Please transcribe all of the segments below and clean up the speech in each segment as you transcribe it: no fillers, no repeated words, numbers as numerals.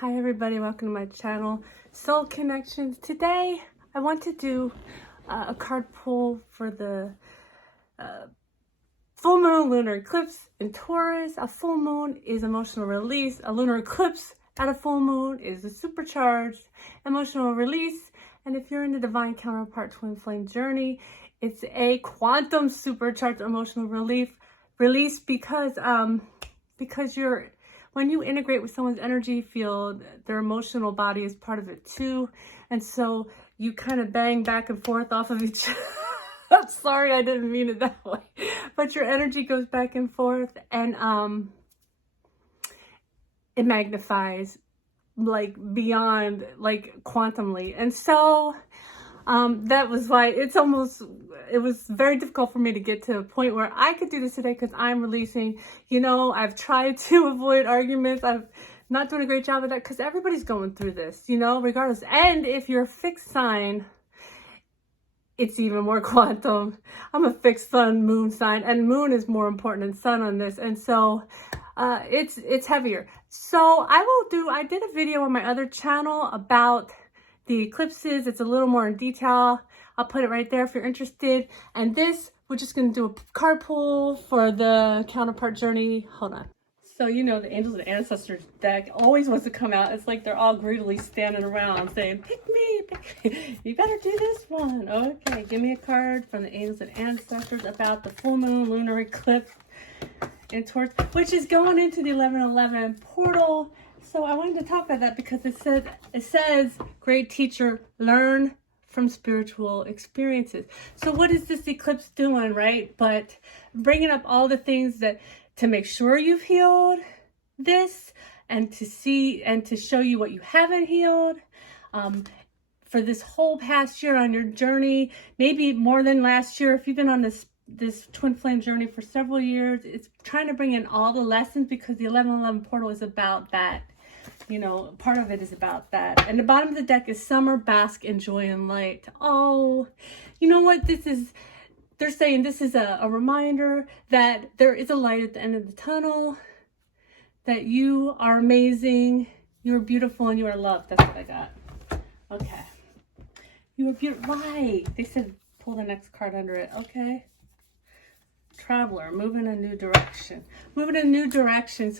Hi everybody, welcome to my channel, Soul Connections. Today I want to do a card pull for the full moon lunar eclipse in Taurus. A full moon is emotional release. A lunar eclipse at a full moon is a supercharged emotional release. And if you're in the divine counterpart twin flame journey, it's a quantum supercharged emotional release because you're, when you integrate with someone's energy field, their emotional body is part of it too. And so you kind of bang back and forth off of each other. I'm sorry, I didn't mean it that way. But your energy goes back and forth, and it magnifies like beyond, like quantumly. And so that was why it was very difficult for me to get to a point where I could do this today, because I'm releasing. You know, I've tried to avoid arguments. I'm not doing a great job of that because everybody's going through this, you know, regardless. And if you're a fixed sign, it's even more quantum. I'm a fixed sun moon sign, and moon is more important than sun on this. And so it's heavier. So I did a video on my other channel about the eclipses. It's a little more in detail. I'll put it right there if you're interested. And this, we're just going to do a card pull for the counterpart journey. Hold on. So, you know, the Angels and Ancestors deck always wants to come out. It's like they're all greedily standing around saying, pick me, pick me. You better do this one. Okay, give me a card from the Angels and Ancestors about the full moon lunar eclipse in Taurus, which is going into the 11/11 portal. So I wanted to talk about that because it says, great teacher, learn from spiritual experiences. So what is this eclipse doing, right? But bringing up all the things that, to make sure you've healed this, and to see and to show you what you haven't healed for this whole past year on your journey, maybe more than last year. If you've been on this twin flame journey for several years, it's trying to bring in all the lessons, because the 11/11 portal is about that. You know, part of it is about that. And the bottom of the deck is summer, bask in joy and light. Oh, you know what this is? They're saying this is a reminder that there is a light at the end of the tunnel, that you are amazing, you are beautiful, and you are loved. That's what I got. Okay. You are beautiful. Why? They said pull the next card under it. Okay. Traveler, move in a new direction. Move in a new direction.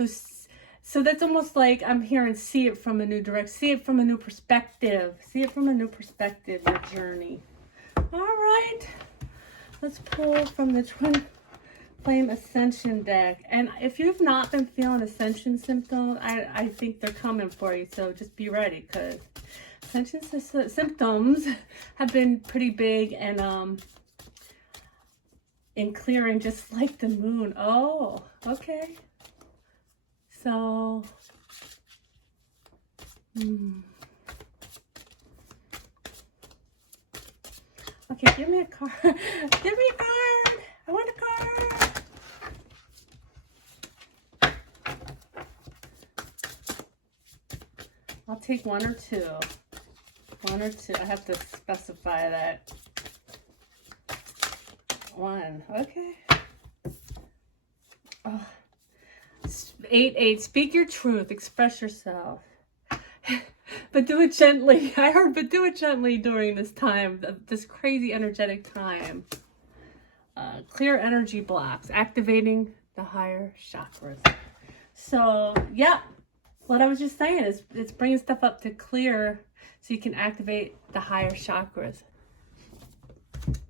So that's almost like I'm hearing see it from a new direction. See it from a new perspective. See it from a new perspective, your journey. All right. Let's pull from the Twin Flame Ascension deck. And if you've not been feeling ascension symptoms, I think they're coming for you. So just be ready, because ascension symptoms have been pretty big and in clearing, just like the moon. Oh, okay. So, okay, give me a card. Give me a card. I want a card. I'll take one or two. One or two. I have to specify that. One. Okay. Oh. 8/8. Speak your truth. Express yourself. But do it gently. I heard, but do it gently during this time, this crazy energetic time. Clear energy blocks, activating the higher chakras. So, yeah, what I was just saying is it's bringing stuff up to clear so you can activate the higher chakras.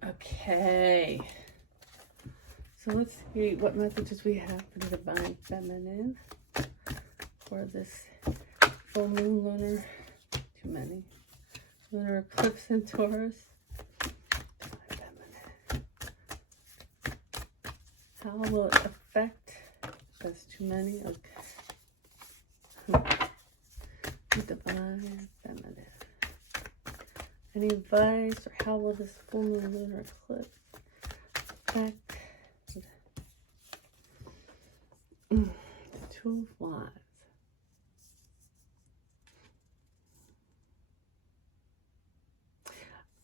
Okay. So let's see what messages we have for the divine feminine for this full moon lunar. Too many. Lunar eclipse in Taurus. How will it affect? That's too many. Okay. Divine feminine. Any advice, or how will this full moon lunar eclipse affect? Two of Wands.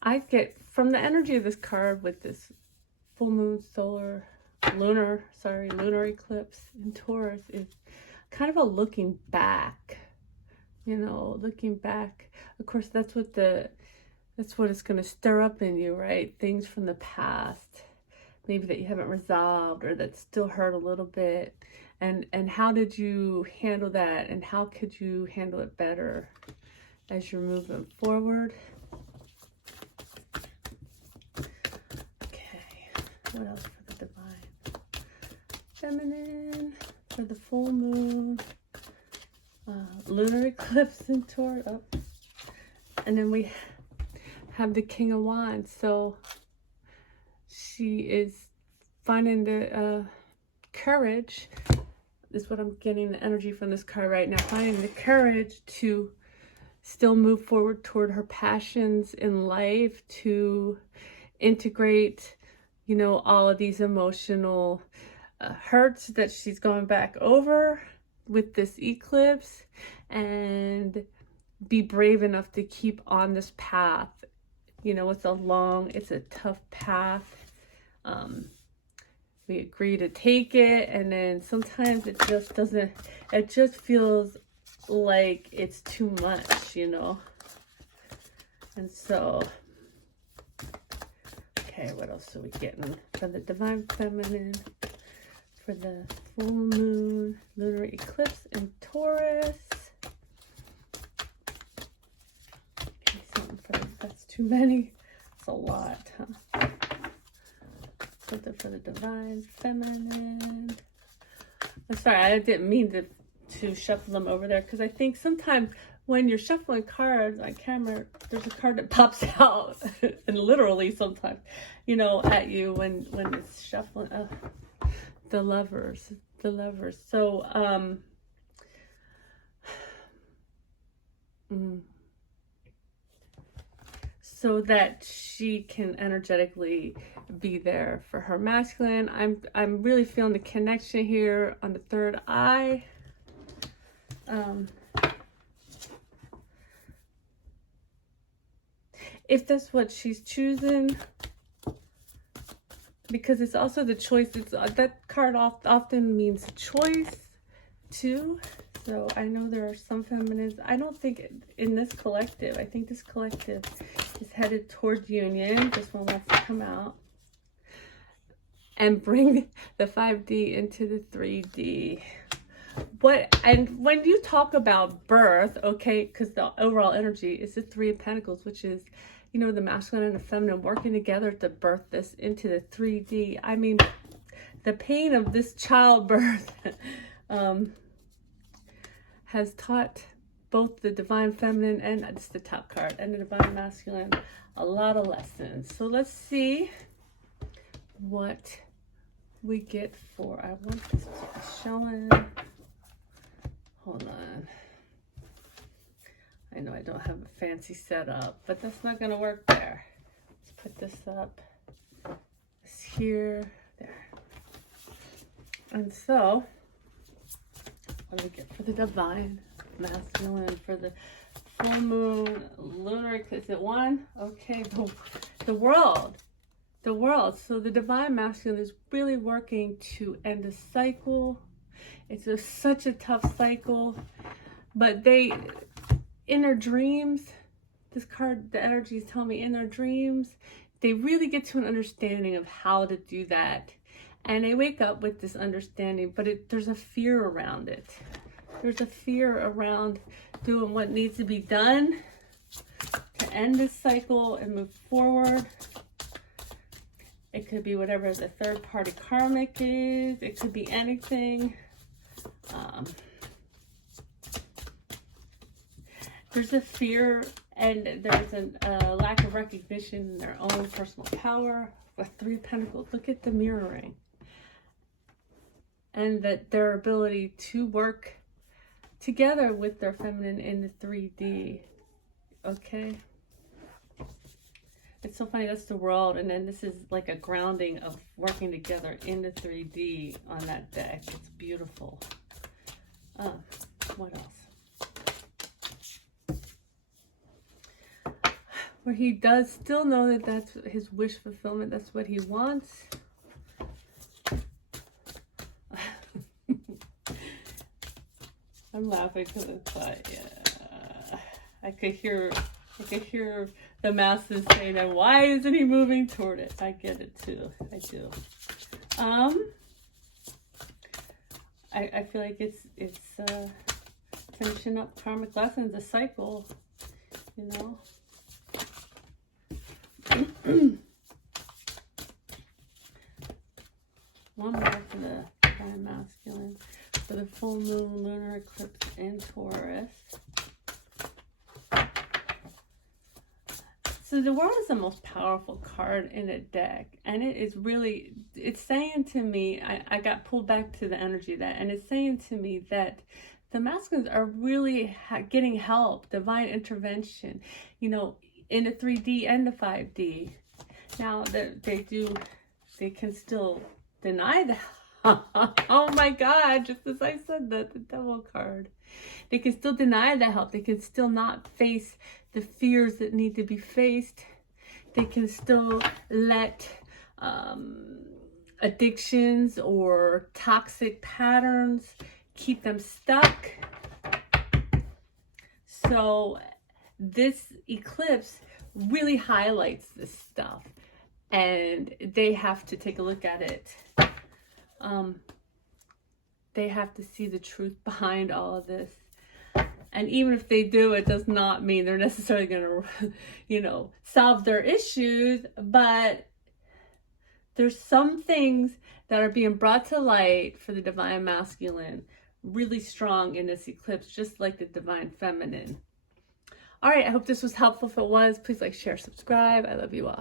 I get from the energy of this card with this full moon lunar eclipse in Taurus is kind of a looking back You know, looking back, of course, that's what it's going to stir up in you, right? Things from the past, maybe that you haven't resolved or that still hurt a little bit. And how did you handle that? And how could you handle it better as you're moving forward? Okay, what else for the divine feminine, for the full moon, lunar eclipse in Taurus. Oh. And then we have the King of Wands. So she is finding the courage, is what I'm getting the energy from this card right now, finding the courage to still move forward toward her passions in life, to integrate, you know, all of these emotional hurts that she's going back over with this eclipse, and be brave enough to keep on this path. You know, it's a tough path. We agree to take it, and then sometimes it just feels like it's too much, you know. And so, okay, what else are we getting for the divine feminine, for the full moon, lunar eclipse in Taurus? Okay, something for that's too many. It's a lot, huh? Something for the divine feminine. I'm sorry, I didn't mean to shuffle them over there, because I think sometimes when you're shuffling cards on camera, there's a card that pops out, and literally sometimes, you know, at you when it's shuffling. The Lovers. So, so that she can energetically be there for her masculine. I'm really feeling the connection here on the third eye. If that's what she's choosing, because it's also the choice. It's that card often means choice too. So I know there are some feminines. I don't think in this collective. I think this collective is headed towards union. This one wants to come out and bring the 5D into the 3D. And when you talk about birth, okay, because the overall energy is the Three of Pentacles, which is, you know, the masculine and the feminine working together to birth this into the 3D. I mean, the pain of this childbirth has taught both the divine feminine, and it's the top card, and the divine masculine a lot of lessons. So let's see what we get for, I want this to be showing. Hold on. I know I don't have a fancy setup, but that's not going to work there. Let's put this up. This here, there. And so, what do we get for the divine masculine, for the full moon, lunar, is it one? Okay, the world. So the divine masculine is really working to end a cycle. It's such a tough cycle, but in their dreams, this card, the energy is telling me in their dreams, they really get to an understanding of how to do that. And they wake up with this understanding, but there's a fear around it. There's a fear around doing what needs to be done to end this cycle and move forward. It could be whatever the third party karmic is. It could be anything. There's a fear, and there's a lack of recognition in their own personal power. With Three of Pentacles, look at the mirroring. And that their ability to work together with their feminine in the 3D. Okay? It's so funny, that's the world, and then this is like a grounding of working together in the 3D on that deck. It's beautiful. What else? Where he does still know that that's his wish fulfillment. That's what he wants. I'm laughing because it's like, yeah. I could hear the masses saying that, why isn't he moving toward it? I get it too. I do. I feel like it's finishing up karmic lessons, a cycle, you know. One more for the divine masculine, for the full moon lunar eclipse in Taurus. So the world is the most powerful card in a deck, and it is really, it's saying to me, I got pulled back to the energy of that, and it's saying to me that the masculines are really getting help, divine intervention, you know, in the 3D and the 5D. Now that they can still deny that. Oh my God, just as I said that, the devil card. They can still deny the help. They can still not face the fears that need to be faced. They can still let addictions or toxic patterns keep them stuck. So this eclipse really highlights this stuff, and they have to take a look at it. They have to see the truth behind all of this. And even if they do, it does not mean they're necessarily going to, you know, solve their issues. But there's some things that are being brought to light for the divine masculine really strong in this eclipse, just like the divine feminine. All right, I hope this was helpful. If it was, please like, share, subscribe. I love you all.